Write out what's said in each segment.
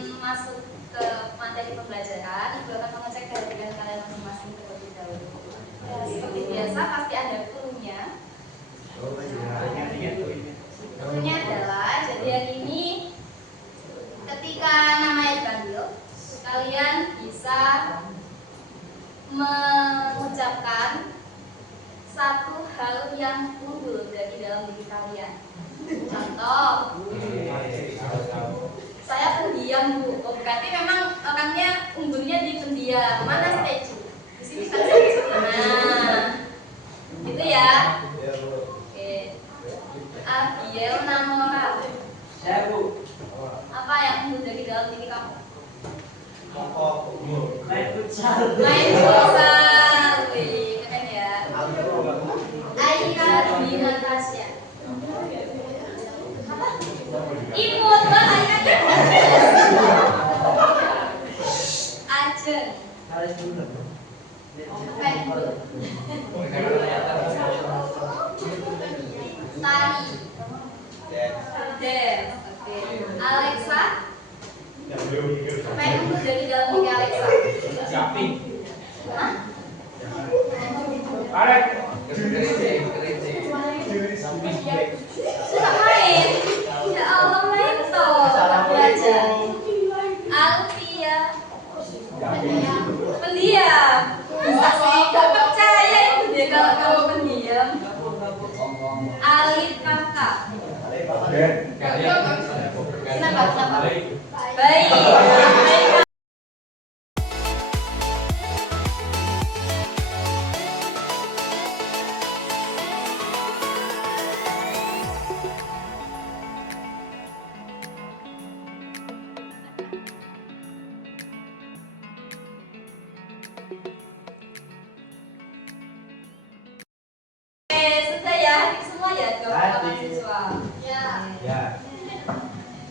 masuk ke materi pembelajaran, Ibu akan mengecek kehadiran kalian masing-masing terlebih dahulu. Ya, seperti biasa pasti ada clue-nya. Clue-nya adalah, jadi hari ini ketika namanya dipanggil, kalian bisa mengucapkan satu hal yang unggul dari dalam diri kalian. Contoh, saya pendiam Bu. Oh, berarti memang orangnya unggulnya di pendiam. Mana Steju? Di sini kan Steju. Nah, gitu ya. Oke. Abiel Namora. Saya Bu. Apa yang unggul dari dalam diri kamu? Main futsal. Main futsal. Wih, keren ya. Aika di Natasha. Apa? Imut Mbak Aika. Ajeng. Tani. Den. Oke. Alexa. Apa yang unggul dari dalam diri Alexa? Sapi. Hah? Arek. Suka main? Ya Allah, main toh. Belajar. Alfia. Pendiam. Masa sih gak percaya itu dia kalau kamu pendiam. Alif kakak. Kenapa? Baik. Baik. Sudah ya, hadir semua ya jawaban siswa. Ya.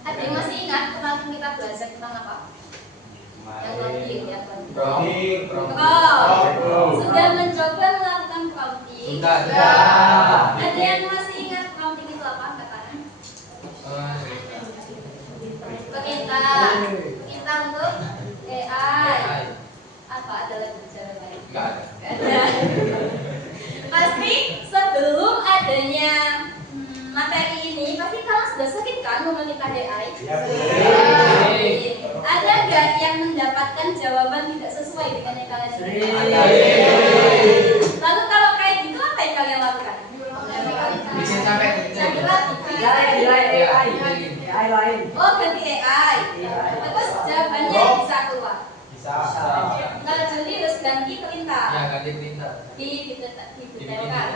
Ada yang masih ingat kemarin kita belajar tentang apa? Yang prompting, ya. Sudah mencoba melakukan prompting? Sudah. Ada yang masih ingat prompting itu apa? Katakan. Kita untuk AI. Apa ada lagi bicara lain? Enggak ada. Pasti sebelum adanya materi ini pasti kalian sudah sering kan meminta AI? Ada nggak yang mendapatkan jawaban tidak sesuai dengan yang kalian inginkan? Lalu kalau kayak gitu apa yang kalian lakukan? Bikin sampai AI lain. Oh, ganti AI. Terus jawabannya bisa keluar. Kalau jadi harus ganti perintah. Ya, ganti perintah. Didetailkan.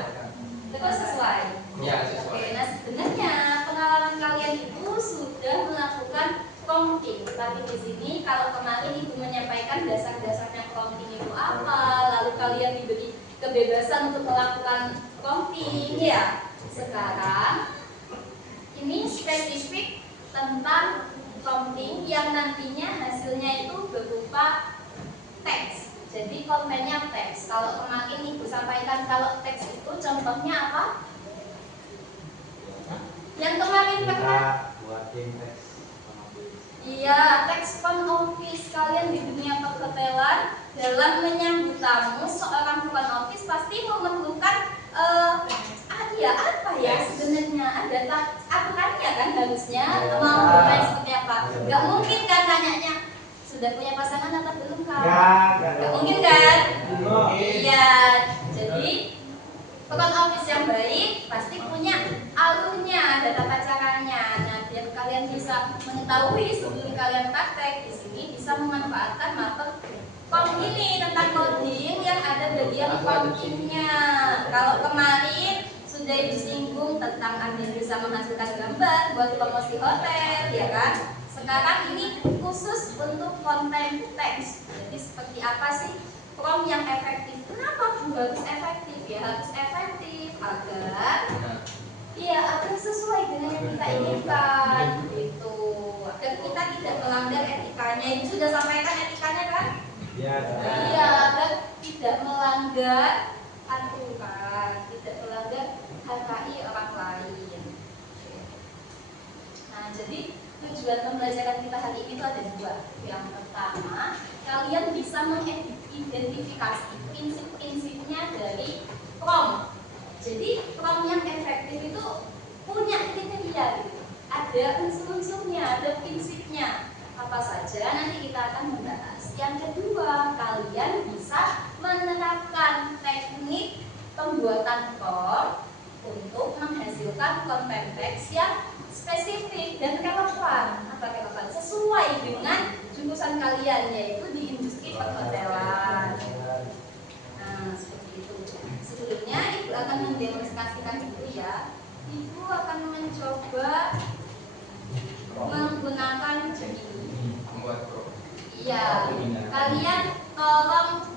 Terus sesuai. Ya, sesuai. Oke, nah sebenarnya pengalaman kalian itu sudah melakukan prompting. Tapi di sini kalau kemarin Ibu menyampaikan dasar-dasarnya prompting itu apa, lalu kalian diberi kebebasan untuk melakukan prompting, ya. Sekarang ini spesifik tentang prompting yang nantinya hasilnya itu berupa teks. Jadi kontennya teks. Kalau kemarin Ibu sampaikan kalau teks itu contohnya apa? Yang kemarin pernah? Buatin teks. Iya, teks front office. Kalian di dunia perhotelan dalam menyambut tamu seorang front office pasti memerlukan apa ya sebenarnya ada aturannya kan harusnya mau bermain seperti apa. Gak mungkin kan nanyanya sudah punya pasangan atau belum kan? Gak mungkin kan? Iya, jadi front office yang baik pasti punya alurnya, ada tata caranya. Nah, biar kalian bisa mengetahui sebelum kalian praktek di sini bisa memanfaatkan materi ini tentang coding yang ada bagian promptingnya. Kalau kemarin sudah disinggung tentang ada yang bisa menghasilkan gambar buat promosi hotel, ya kan? Sekarang ini khusus untuk konten teks. Jadi seperti apa sih prompt yang efektif? Kenapa harus efektif? Ya harus efektif agar agar sesuai dengan yang kita inginkan, gitu. Agar kita tidak melanggar etikanya. Itu sudah sampaikan etikanya kan? Iya, agar tidak melanggar aturan, tidak melanggar HKI orang lain. Nah, jadi tujuan pembelajaran kita hari ini itu ada dua. bisa mengidentifikasi prinsip-prinsipnya dari prom. Jadi prom yang efektif itu punya kriteria gitu. Ada unsur-unsurnya, ada prinsipnya. Apa saja nanti kita akan membahas. Yang kedua, kalian bisa menerapkan teknik pembuatan prom untuk menghasilkan konten teks yang spesifik dan relevan. Apa relevan? Sesuai dengan jurusan kalian, yaitu di industri perhotelan. Nah, seperti itu. Sebelumnya Ibu akan mendemonstrasikan dulu ya. Ibu akan mencoba menggunakan ini. Membuat pro. Iya. Kalian tolong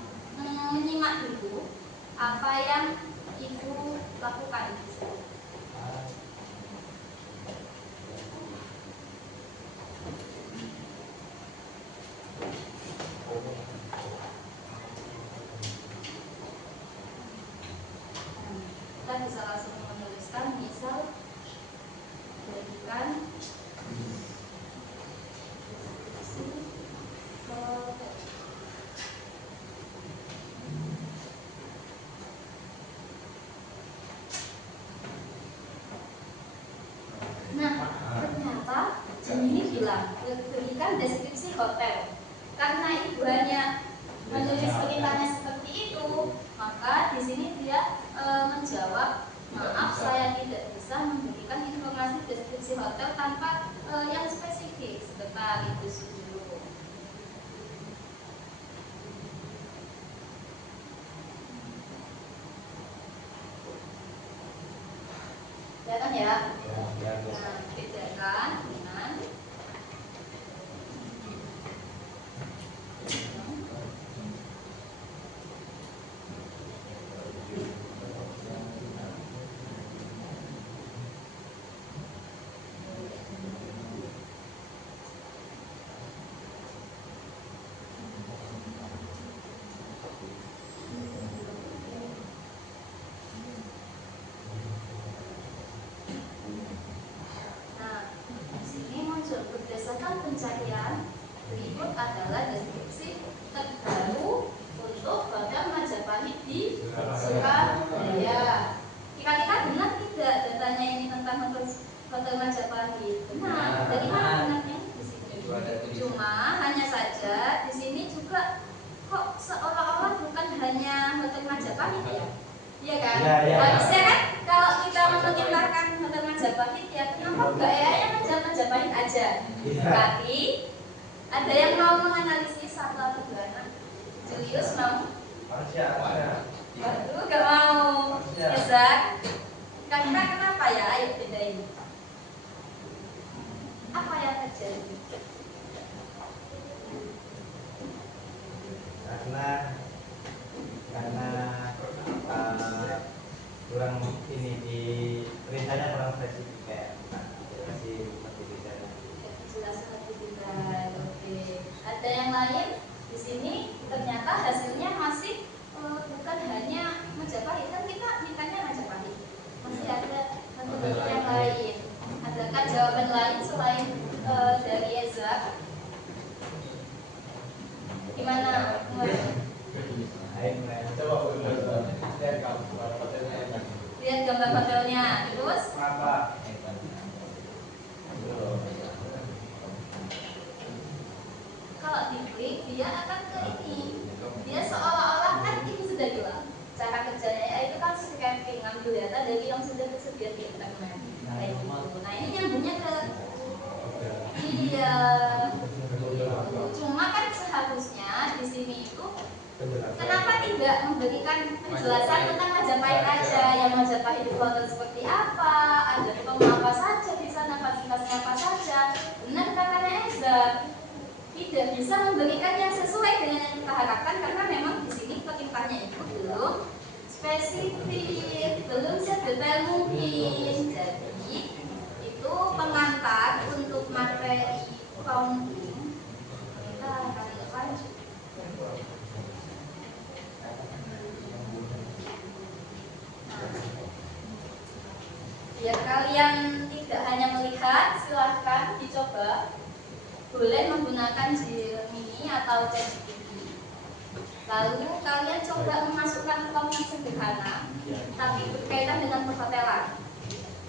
menyimak dulu apa yang Ibu lakukan. Kita bisa langsung menuliskan, misal jadikan nah, ternyata Jenny bilang berikan deskripsi hotel. Karena Ibu hanya menulis perintahnya seperti itu, maka di sini dia menjawab, maaf saya tidak bisa memberikan informasi deskripsi hotel tanpa yang spesifik. Sebentar, Ibu dulu. Kelihatan ya? Nah, bedakan dengan berdasarkan pencarian berikut adalah deskripsi terbaru untuk Hotel Majapahit di Surabaya. Kira-kira benar tidak datanya ini tentang Hotel Majapahit? Benar. Dari mana benarnya? Di sini. Cuma hanya saja di sini juga kok seolah-olah bukan hanya Hotel Majapahit ya? Iya kan? Harusnya kan kalau kita mengintarkan Hotel Majapahit ya kenapa enggak ya Majapahit aja? Tapi ada yang mau menganalisis satu atau dua anak? Julius mau? Waduh, gak mau. Ezak? Kira-kira kenapa ya? Ayo bedain. Apa yang terjadi? Karena kurang ini di perintahnya kurang spesifik kayak masih seperti desain. Jelas lebih detail. Oke. Ada yang lain di sini ternyata hasilnya masih bukan hanya Majapahit, kan kita mintanya Majapahit. Masih ada bentuk yang lain. Adakah jawaban lain selain dari Ezra? Gimana? Lihat gambar hotelnya, terus kalau diklik dia akan ke ini. Dia seolah-olah kan ini sudah bilang cara kerjanya yaitu kan scraping, ngambil data dari yang sudah tersedia di internet. Kayak gitu. Nah ini nyambungnya ke iya. Cuma kan seharusnya di sini itu kenapa tidak memberikan penjelasan tentang Majapahit aja? Yang Majapahit itu hotel seperti apa? Ada rumah apa saja di sana, fasilitasnya apa saja? Benar katanya Eza, tidak bisa memberikan yang sesuai dengan yang kita harapkan karena memang di sini perintahnya itu belum spesifik, belum sedetail mungkin. Jadi itu pengantar untuk materi accounting. Kita akan lanjut. Biar kalian tidak hanya melihat, silahkan dicoba. Boleh menggunakan Gemini atau ChatGPT. Lalu kalian coba memasukkan form yang sederhana, tapi berkaitan dengan perhotelan.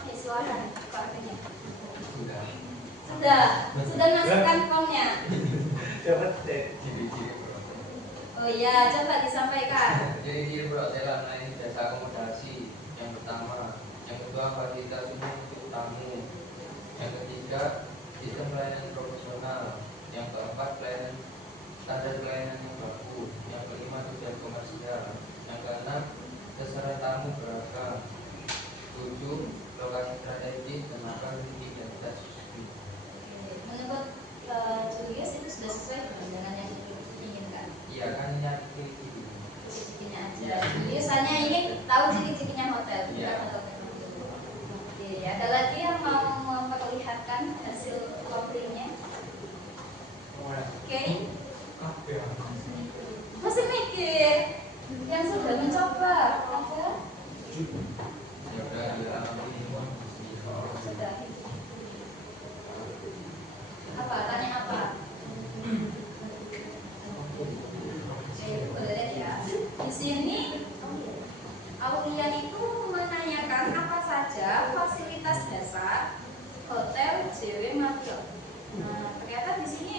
Oke, silakan pakainya. Sudah masukkan formnya. Coba cek. Oh iya, coba disampaikan. Jadi di perhotelan melayani jasa akomodasi yang pertama, yang kedua fasilitas umum untuk tamu, yang ketiga sistem pelayanan profesional, yang keempat pelayanan standar pelayanan yang baku, yang kelima tujuan komersial, yang keenam terserah tamu beragam, 7 lokasi strategis, 8 identitas resmi. Menurut Julius itu sudah sesuai dengan yang diinginkan. Iya kan yang ini. Ciri-cirinya aja. Julius hanya ingin tahu ciri-cirinya hotel. Iya. Oke, ada lagi yang mau memperlihatkan hasil copynya? Oke. Masih mikir? Yang sudah mencoba? Ada? Ya udah dialami. Sudah. Apa? Tanya apa? Oke, boleh ya. Di sini Aulia itu menanyakan apa saja fasilitas dasar hotel JW Marriott. Nah, ternyata di sini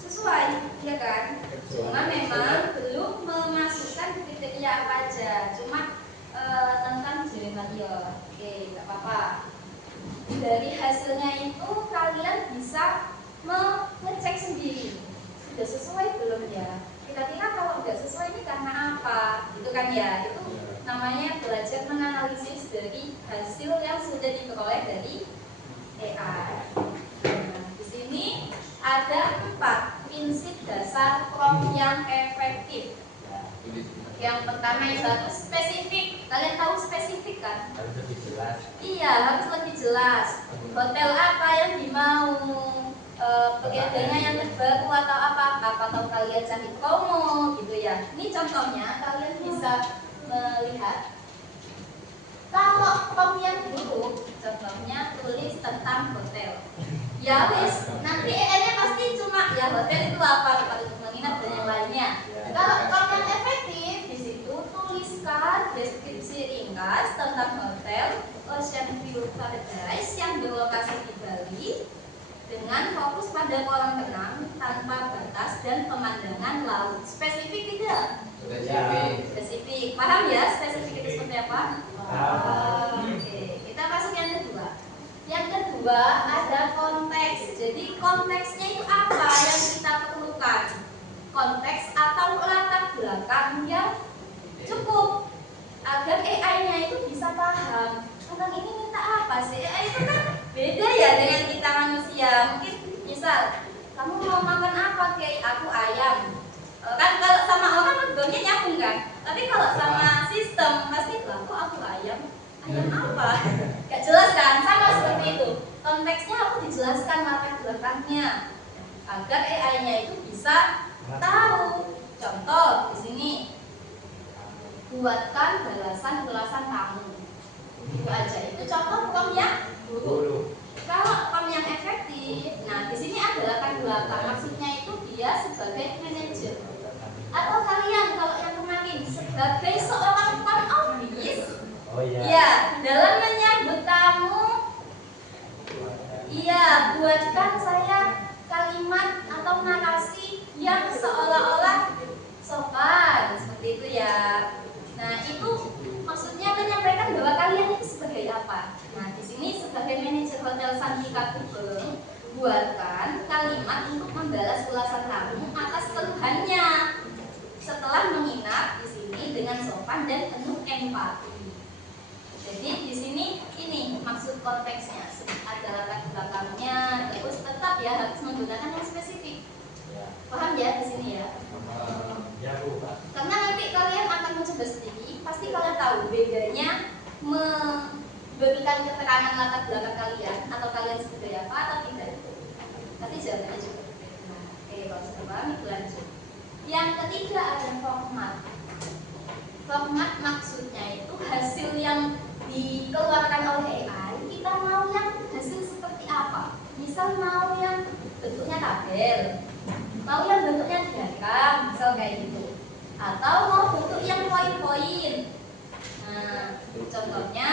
sesuai, ya kan? Cuma memang belum memasukkan kriteria apa aja. Cuma tentang JW Marriott. Oke, nggak apa-apa. Dari hasilnya itu kalian bisa mengecek sendiri sudah sesuai belum ya. Kira-kira kalau nggak sesuai ini karena apa? Itu kan ya, itu namanya belajar menganalisis dari hasil yang sudah diperoleh dari AI. Nah, di sini ada 4 prinsip dasar prompt yang efektif. Yang pertama itu harus spesifik. Kalian tahu spesifik kan? Harus lebih jelas. Iya, harus lebih jelas. Hotel apa yang dimau, kegiatannya yang terbaru atau apa atau kalian cari promo gitu ya. Ini contohnya kalian bisa melihat. Kalau form yang buruk, contohnya tulis tentang hotel. Ya wis, nanti EN-nya pasti cuma ya hotel itu apa, tempat untuk menginap dan yang lainnya. Kalau form yang efektif di situ tuliskan deskripsi ringkas tentang hotel Ocean View Paradise yang berlokasi di Bali dengan fokus pada kolam renang tanpa batas dan pemandangan laut. Spesifik tidak? Spesifik. Spesifik. Paham ya spesifik itu seperti apa? Oke, kita masuk yang kedua. Yang kedua ada konteks. Jadi konteksnya itu apa yang kita perlukan? Konteks atau latar belakang yang cukup agar AI-nya itu bisa paham. Tentang ini minta apa sih? AI itu kan beda ya dengan kita manusia. Mungkin misal kamu mau makan apa? Kayak aku ayam. Kan kalau sama orang ngobrolnya nyambung kan. Tapi kalau sama sistem pasti aku ayam. Ayam apa? Gak jelas kan? Sama seperti itu. Konteksnya aku dijelaskan latar belakangnya agar AI-nya itu bisa tahu. Contoh di sini, buatkan balasan tamu. Itu aja. Itu contoh prompt yang buruk. Kalau prompt yang efektif, nah di sini ada latar belakang. Maksudnya itu dia sebagai manajer. Atau kalian kalau yang kemarin sebagai seorang front office, Oh iya. ya dalam menyambut tamu, iya buatkan saya kalimat atau narasi yang seolah-olah sopan seperti itu ya. Nah itu maksudnya menyampaikan bahwa kalian itu sebagai apa. Nah di sini sebagai manajer hotel Santika Kubeng, buatkan kalimat untuk membalas ulasan tamu atas keluhannya setelah menginap di sini dengan sopan dan penuh empati. Jadi di sini ini maksud konteksnya, ada latar belakangnya, terus tetap ya harus menggunakan yang spesifik. Paham ya di sini ya? Ya Bu. Karena nanti kalian akan mencoba sendiri, pasti kalian tahu bedanya memberikan keterangan latar belakang kalian atau kalian sebagai apa atau tidak. Tapi jawabannya juga berbeda. Oke, kalau sudah paham itu lanjut. Yang ketiga ada format. Format maksudnya itu hasil yang dikeluarkan oleh AI, kita mau yang hasil seperti apa? Misal mau yang bentuknya tabel, mau yang bentuknya diagram, misal kayak atau mau bentuk yang poin-poin. Nah, contohnya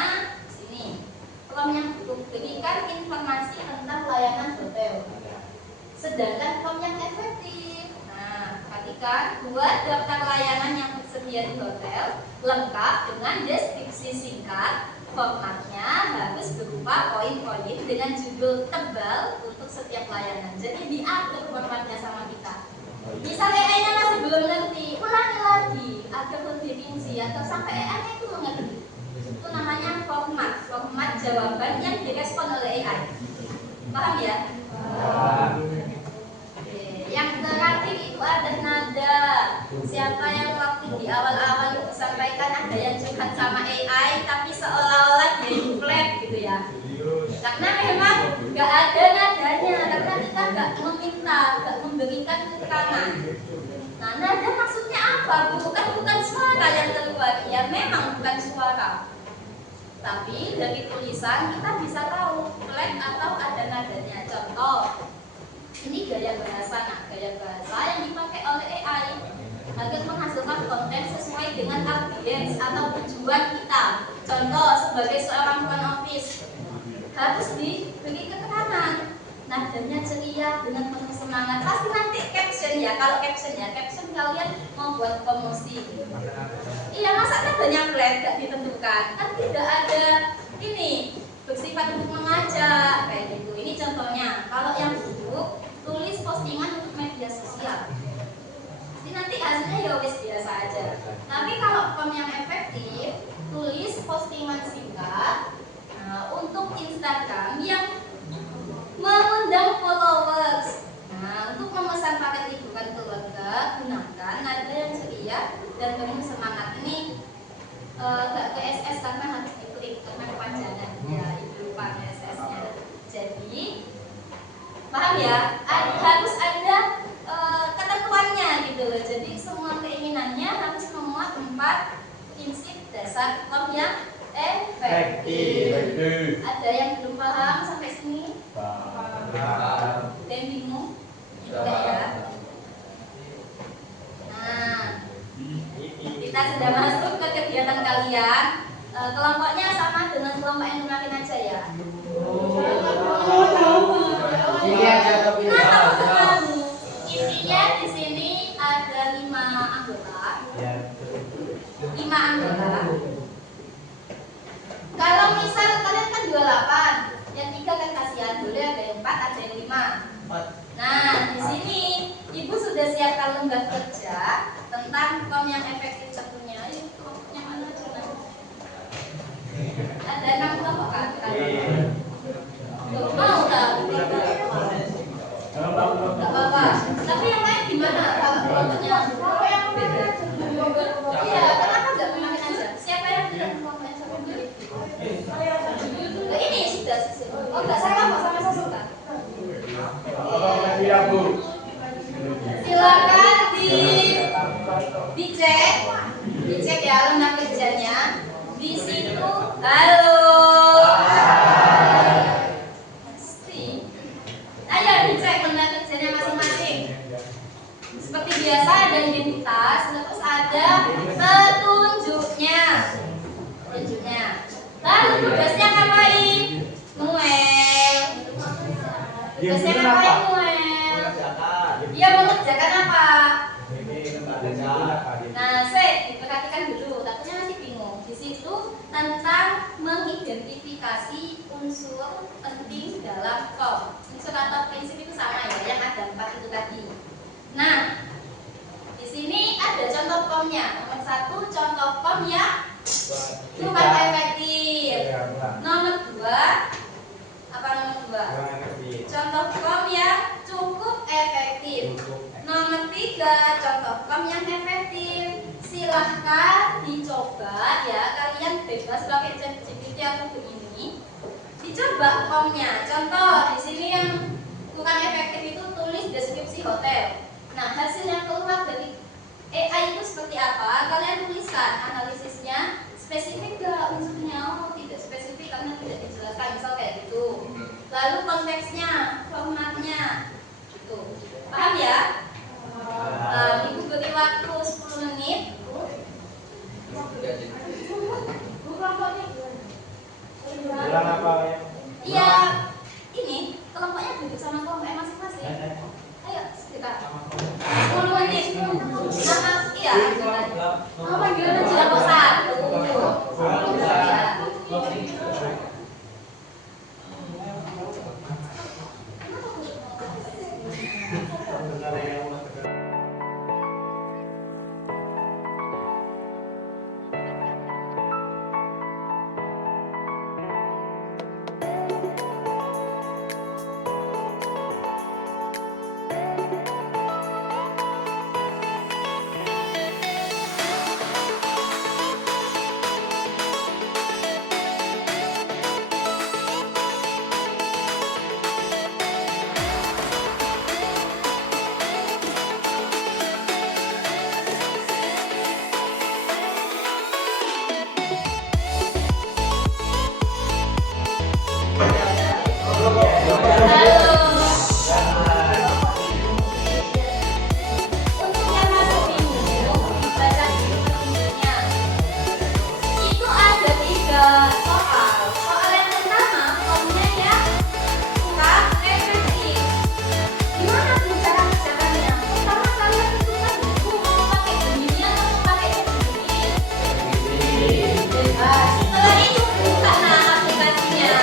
sini, form yang berikan informasi tentang layanan hotel. Sedangkan form yang efektif, nah, perhatikan, buat daftar layanan yang tersedia di hotel lengkap dengan deskripsi singkat. Formatnya harus berupa poin-poin dengan judul tebal untuk setiap layanan. Jadi diatur formatnya sama kita. Misalnya AI-nya masih belum ngerti, ulangi lagi agar lebih rinci atau sampai AI-nya itu mengerti. Itu namanya format jawaban yang direspon oleh AI. Paham ya? Yang terakhir itu ada nada. Siapa yang waktu di awal-awal itu sampaikan ada yang curhat sama AI tapi seolah-olah dia itu flat gitu ya. Karena memang nggak ada nadanya, karena kita nggak meminta, nggak memberikan keterangan. Nah, nada maksudnya apa? Bukan suara yang keluar. Ya memang bukan suara. Tapi dari tulisan kita bisa tahu flat atau ada nadanya. Contoh, ini gaya bahasa. Nah, gaya bahasa yang dipakai oleh AI agar menghasilkan konten sesuai dengan audiens atau tujuan kita. Contoh, sebagai seorang front office harus diberi keterangan. Nadanya ceria dengan penuh semangat. Pasti nanti caption ya. Kalau caption kalian mau buat promosi. Iya, masa nadanya flat gak ditentukan? Kan tidak ada ini bersifat untuk mengajak kayak gitu. Ini contohnya. Kalau yang buruk, tulis postingan untuk media sosial. Jadi nanti hasilnya ya wis biasa aja. Tapi kalau form yang efektif, tulis postingan singkat untuk Instagram yang mengundang followers. Nah, untuk memesan paket liburan keluarga, gunakan nada yang ceria dan penuh semangat. Ini gak ke SS karena harus diklik karena kepanjangan. Ya, ibu lupa SS-nya. Jadi paham ya? Harus ada ketentuannya gitu loh. Jadi semua keinginannya harus memuat 4 prinsip dasar form yang efektif. Ada yang belum paham sampai sini? Paham. Dan bingung? Tidak ya? Nah, kita sudah masuk ke kegiatan kalian. Kelompoknya sama dengan kelompok yang kemarin aja ya. Intinya di sini ada 5 anggota. 5 anggota. Kalau misal kalian kan 28, yang 3 kan kasihan, boleh ada yang 4, ada yang 5. Nah, di sini Ibu sudah siapkan lembar kerja tentang form yang efektif tentunya. Ayo, kelompoknya mana coba? Ada 6 kelompok kan? Mau tak? Gak apa-apa. Tapi yang lain gimana? Kalau kelompoknya yang beda? Iya, kenapa gak memakai aja? Siapa yang tidak memakai sampai beli? Ini sudah susun. Oh, nggak salah kok sama Sasuka. Silakan dicek ya lembar kerjanya. Di situ, halo. Ayo dicek lembar kerjanya masing-masing. Seperti biasa ada identitas, terus ada petunjuknya. Lalu tugasnya ngapain? Ngomel. Tugasnya ngapain ngomel? Dia mengerjakan apa? Nah, diperhatikan dulu. Takutnya masih bingung. Di situ tentang mengidentifikasi unsur penting dalam form. Unsur atau prinsip itu sama ya, yang ada 4 itu tadi. Nah, di sini ada contoh formnya. Nomor 1, contoh form yang cukup efektif. Nomor 2, apa nomor 2? Contoh form yang cukup efektif. Nomor 3, contoh form yang efektif. Silahkan dicoba ya, kalian bebas pakai ChatGPT atau begini. Dicoba formnya. Contoh di sini yang kurang efektif itu tulis deskripsi hotel. Nah, hasil yang keluar dari AI itu seperti apa? Kalian tuliskan analisisnya, spesifik gak unsurnya? Oh, tidak spesifik karena tidak dijelaskan, misal kayak gitu. Lalu konteksnya, formatnya, gitu. Paham ya? Ibu beri waktu 10 menit Untuk yang masuk minggu, baca dulu petunjuknya. Itu ada 3 soal. Soal yang pertama, formnya ya bukan efektif. Gimana tuh cara kerjakannya? Pertama kalian tentukan dulu mau pakai Gemini atau mau pakai Gemini. Setelah itu buka aplikasinya.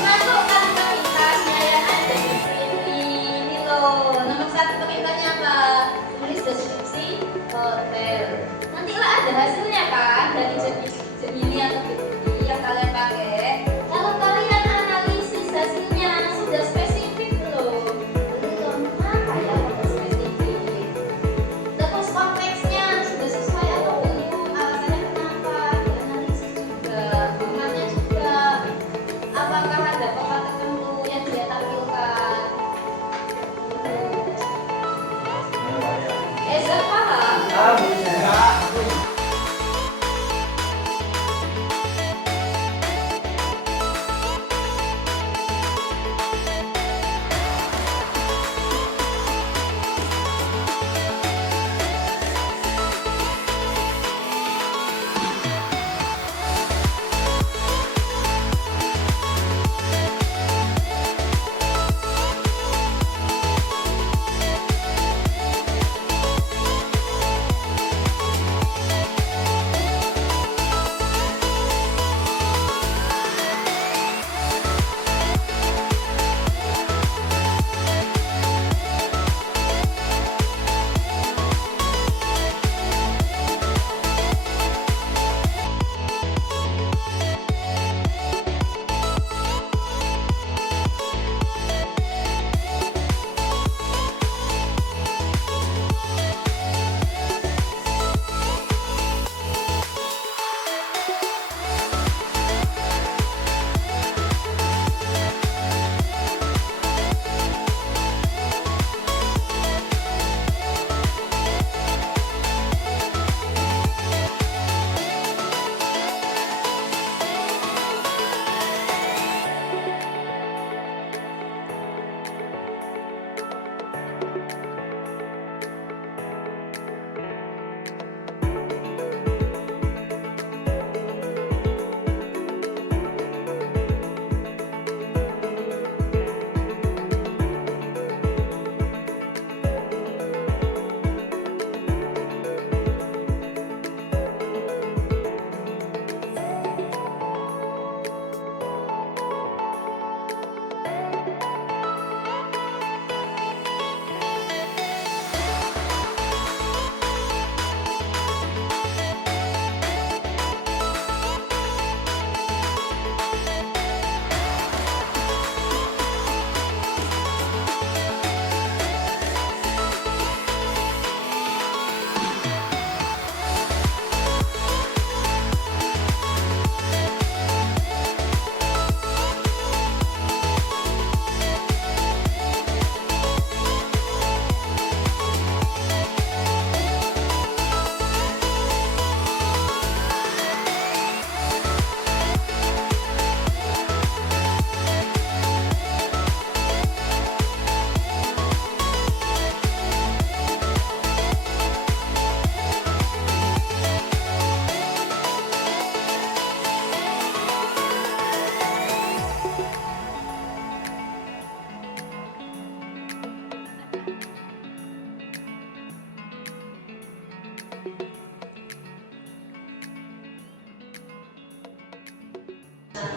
Masukkan permintaannya yang ada di sini. Ini loh. Nomor 1 permintaannya apa? Tulis deskripsi hotel. Nantilah ada hasilnya kan dari Gemini atau Gemini yang kalian pakai. Kalau kalian analisis hasilnya sudah spesifik belum? Belum. Apa ya kalau spesifik? Terus konteksnya sudah sesuai atau belum? Alasannya kenapa? Dianalisis juga. Formatnya juga. Apakah ada format tertentu yang dia tampilkan? Zat paham?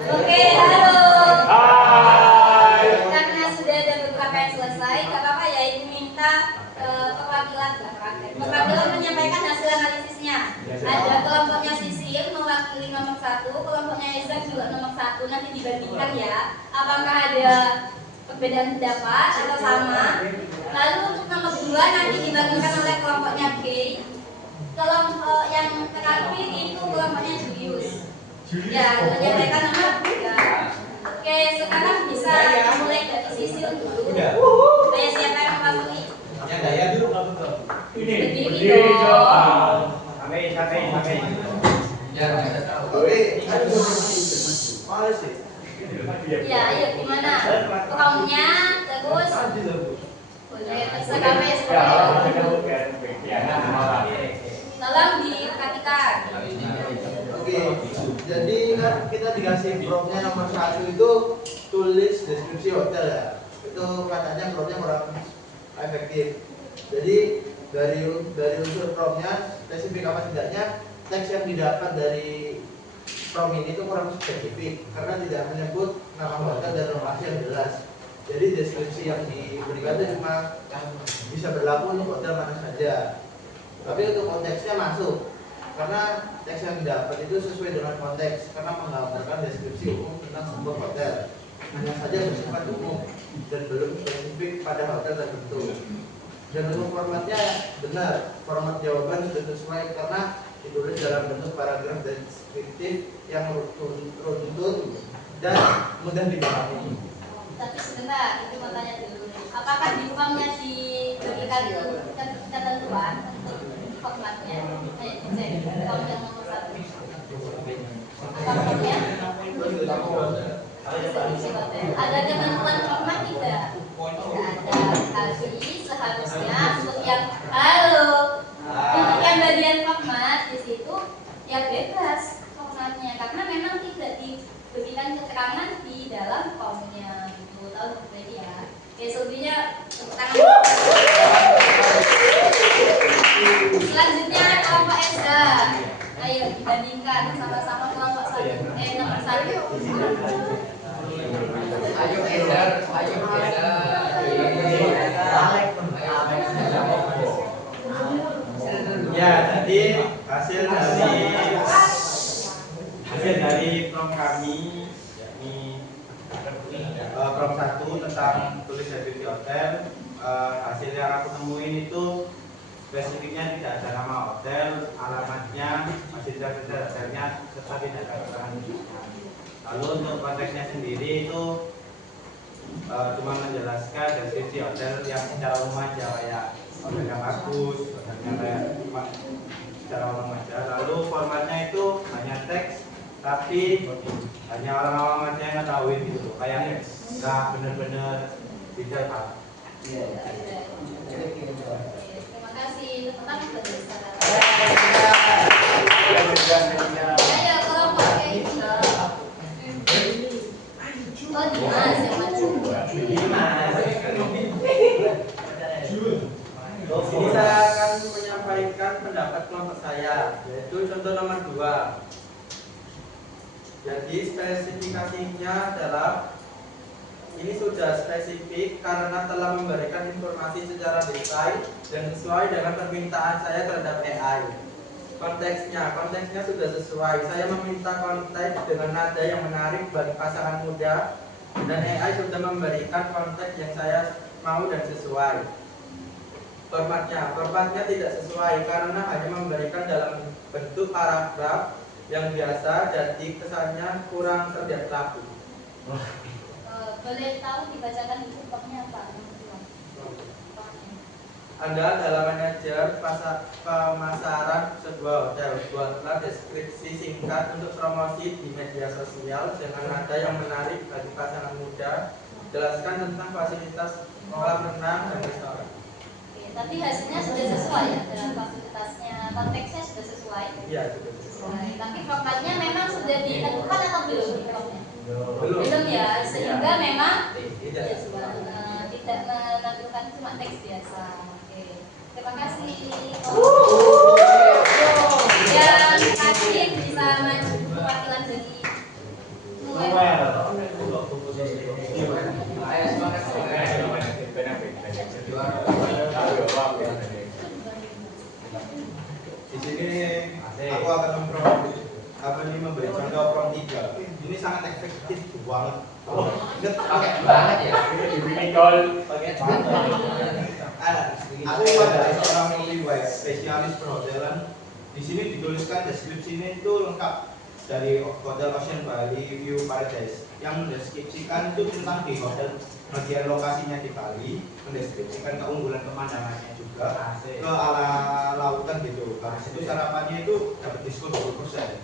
Oke, halo. Hai. Karena sudah ada beberapa yang selesai, gak apa-apa ya, Ibu minta perwakilan menyampaikan hasil analisisnya. Ada kelompoknya Sisil mewakili nomor 1, kelompoknya Ezak juga nomor 1. Nanti dibandingkan ya, apakah ada perbedaan pendapat atau sama. Lalu untuk nomor 2 nanti dibandingkan oleh kelompoknya G. Kelompok yang terakhir itu kelompoknya Julius. Ya, menyampaikan nomor 3. Oke, sekarang bisa dimulai dari Sisil dulu. Saya siapa yang memasuki? Yang daya dulu kamu tuh. Berdiri dong. Sampai. Ya, kita tahu. Males sih. Ya, ayo gimana? Pokoknya terus boleh terserah ya tolong diperhatikan. Oke, jadi kan kita dikasih promnya nomor 1 itu tulis deskripsi hotel ya. Itu katanya promnya kurang efektif. Jadi dari unsur promnya spesifik apa tidaknya, teks yang didapat dari prom ini itu kurang spesifik karena tidak menyebut nama hotel dan lokasi yang jelas. Jadi deskripsi yang diberikan itu cuma bisa berlaku untuk hotel mana saja. Tapi untuk konteksnya masuk karena teks yang didapat itu sesuai dengan konteks karena menggambarkan deskripsi umum tentang sebuah hotel. Hanya saja bersifat umum dan belum spesifik pada hotel tertentu. Dan untuk formatnya benar, format jawaban sudah sesuai karena ditulis dalam bentuk paragraf deskriptif yang runtun dan mudah dipahami. Tapi sebentar, itu mau tanya dulu. Apakah di formnya diberikan ketentuan untuk formatnya? Cek form yang nomor 1. Apa formnya? Ada ketentuan format tidak? Tapi seharusnya untuk yang untuk yang bagian format di situ ya bebas formatnya karena memang tidak diberikan keterangan di dalam formnya gitu. Tahu seperti ya. Oke, selebihnya tepuk tangan. Selanjutnya kelompok Eza. Ayo dibandingkan sama-sama kelompok nomor 1. Ayo Ezer. Ya, jadi hasil dari prom kami yakni prom 1 tentang tulis deskripsi hotel. Hasil yang aku temuin itu spesifiknya tidak ada nama hotel, alamatnya, fasilitas hotelnya, serta tidak ada keterangan khususnya. Lalu untuk konteksnya sendiri itu cuma menjelaskan deskripsi hotel yang secara umum aja kayak hotelnya bagus, hotelnya kayak secara umum aja. Lalu formatnya itu hanya teks, tapi hanya orang-orang aja yang ngetahuin gitu, kayak nggak bener-bener detail Pak. Terima kasih. Tentang ayo kelompok Eza. Oh, Dimas yang maju. Ini saya akan menyampaikan pendapat kelompok saya, yaitu contoh nomor 2. Jadi spesifikasinya adalah ini sudah spesifik karena telah memberikan informasi secara detail dan sesuai dengan permintaan saya terhadap AI. Konteksnya sudah sesuai. Saya meminta konteks dengan nada yang menarik bagi pasangan muda dan AI sudah memberikan konteks yang saya mau dan sesuai. Formatnya tidak sesuai karena hanya memberikan dalam bentuk paragraf yang biasa, jadi kesannya kurang terlihat rapi. Boleh tahu dibacakan itu formnya apa? Anda dalam manajer pemasaran sebuah hotel, buatlah deskripsi singkat untuk promosi di media sosial dengan nada yang menarik bagi pasangan muda. Jelaskan tentang fasilitas kolam renang dan restoran. Tapi hasilnya sudah sesuai ya dengan fasilitasnya, konteksnya sudah sesuai. Iya, sudah sesuai. Tapi formatnya memang sudah ditentukan atau belum di formnya? Belum ya, sehingga memang tidak sesuai. tidak menampilkan cuma teks biasa. Oke, terima kasih. Yang terakhir bisa maju perwakilan dari Ayo semangat. aku akan memberi contoh prom 3. Ini sangat efektif banget. Pakai banget ya. Aku adalah seorang copywriter spesialis perhotelan. Di sini dituliskan deskripsinya itu lengkap dari Hotel Ocean Bali View Paradise. Yang mendeskripsikan itu tentang di hotel, bagian lokasinya di Bali, mendeskripsikan keunggulan pemandangannya juga, ke ala lautan gitu. Habis itu sarapannya itu dapat diskon 20%.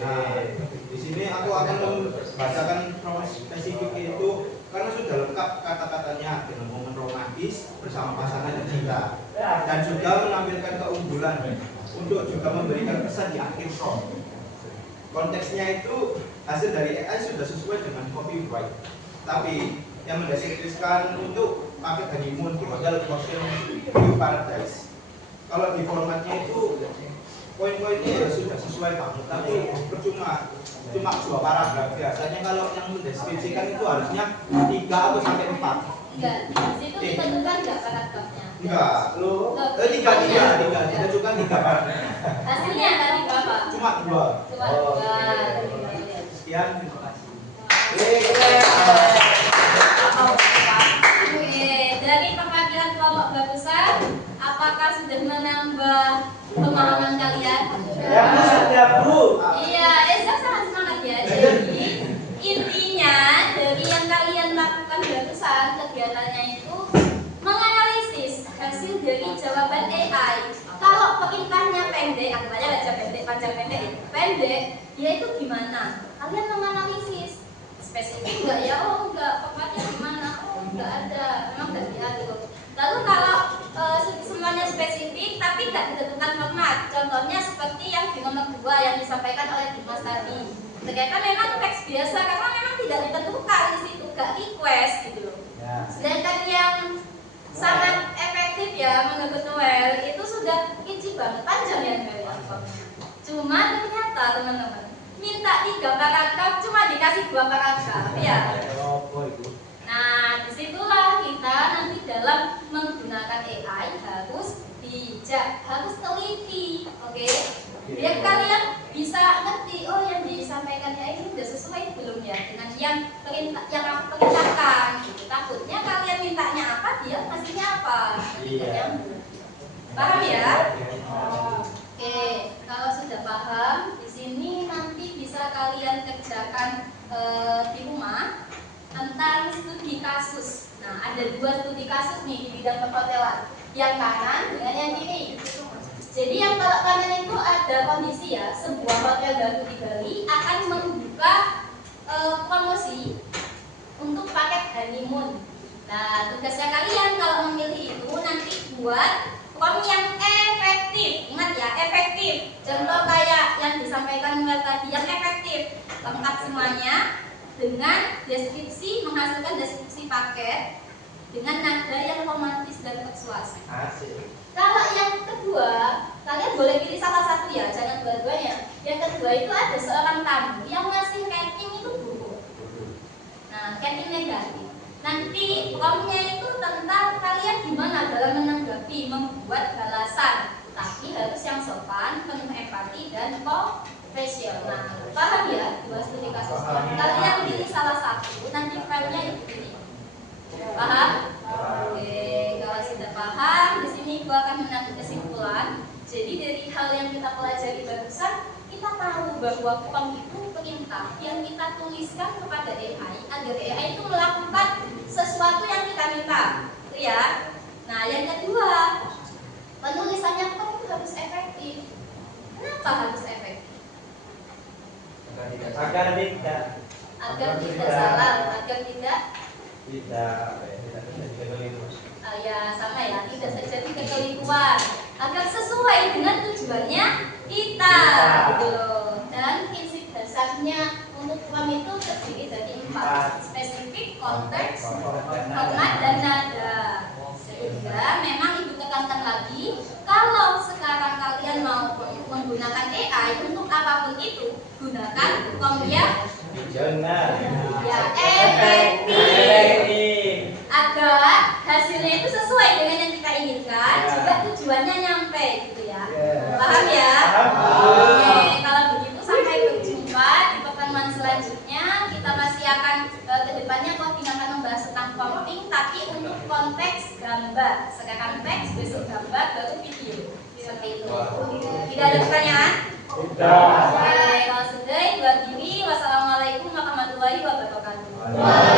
Nah, di sini aku akan membacakan promos spesifik itu karena sudah lengkap kata-katanya dengan momen romantis bersama pasangan cinta dan juga menampilkan keunggulan untuk juga memberikan pesan di akhir prom. Konteksnya itu hasil dari AI sudah sesuai dengan copyright, tapi yang mendeskripsikan untuk paket honeymoon di Hotel Ocean View Paradise. Kalau di formatnya itu poin-poinnya ya sudah sesuai banget, tapi cuma 2 paragraf. Biasanya kalau yang mendeskripsikan itu harusnya 3 atau sampai 4. Enggak, di situ ditentukan enggak paragrafnya? Enggak, tiga, ditentukan 3 paragraf. Hasilnya tadi berapa? Cuma 2. Cuma 2. Sekian, terima kasih. Dari pemanggilan kelompok barusan, apakah sudah menambah pemahaman kalian? Ya, Bu, sudah, Bu. Iya, saya sangat semangat ya. Jadi intinya dari yang kalian lakukan barusan kegiatannya itu menganalisis hasil dari jawaban AI. Kalau perintahnya pendek, akhirnya baca pendek, panjang pendek, dia itu gimana? Kalian menganalisis spesifik enggak ya? Oh enggak, formatnya gimana? Oh enggak ada, memang enggak diatur. Lalu kalau semuanya spesifik tapi enggak ditentukan format, contohnya seperti yang di nomor 2 yang disampaikan oleh Dimas tadi. Ternyata memang teks biasa karena memang tidak ditentukan di situ, enggak request gitu loh. Sedangkan yang sangat efektif ya menurut Noel itu sudah rinci banget, panjang ya Noel ya formnya. Cuma ternyata teman-teman minta 3 paragraf cuma dikasih 2 paragraf ya. Nah disitulah kita nanti dalam menggunakan AI harus bijak, harus teliti, oke? Biar kalian bisa ngerti, oh yang disampaikan AI ini sudah sesuai belum ya dengan yang aku perintahkan gitu. Takutnya kalian mintanya apa, dia ngasihnya apa. Paham ya? Oke, kalau sudah paham, di sini nanti bisa kalian kerjakan di rumah tentang studi kasus. Nah, ada 2 studi kasus nih di bidang perhotelan, yang kanan dengan yang kiri. Jadi yang kalau kanan itu ada kondisi ya, sebuah hotel baru di Bali akan membuka promosi untuk paket honeymoon. Nah, tugasnya kalian kalau memilih itu nanti buat prom yang efektif. Ingat ya, efektif. Contoh kayak yang disampaikan tadi, yang efektif, lengkap semuanya dengan deskripsi, menghasilkan deskripsi paket dengan nada yang romantis dan persuasif. Kalau yang kedua, kalian boleh pilih salah satu ya, jangan dua-duanya. Yang kedua itu ada seorang tamu yang ngasih rating itu buruk. Nah, rating negatif. Nanti promnya itu tentang kalian gimana dalam menanggapi, membuat balasan, tapi harus yang sopan, penuh empati dan profesional. Paham ya? 2 studi kasus. Kalian pilih salah satu, nanti filenya ibu pilih. Paham? Oke, kalau sudah paham, di sini gua akan mengambil kesimpulan. Jadi dari hal yang kita pelajari barusan, kita tahu bahwa prom itu perintah yang kita tuliskan kepada AI agar AI itu melakukan sesuatu yang kita minta, itu ya. Nah, yang kedua, penulisannya prom itu harus efektif. Kenapa harus efektif? Agar tidak salah, agar tidak ya sama ya, tidak terjadi kekeliruan, agar sesuai dengan tujuannya kita gitu loh. Dan prinsip dasarnya untuk prom itu terdiri dari 4: spesifik, konteks, format, dan nada. Sehingga memang ibu tekankan lagi, kalau sekarang kalian mau menggunakan AI untuk apapun itu, gunakan prom yang efektif, agar hasilnya itu sesuai dengan yang kita inginkan, juga tujuannya nyampe gitu ya. Paham ya? Oke. konteks gambar. Sekarang teks, besok gambar, baru video. Seperti itu. Tidak ada pertanyaan? Tidak. Oke, kalau sudah, buat diri. Wassalamualaikum warahmatullahi wabarakatuh.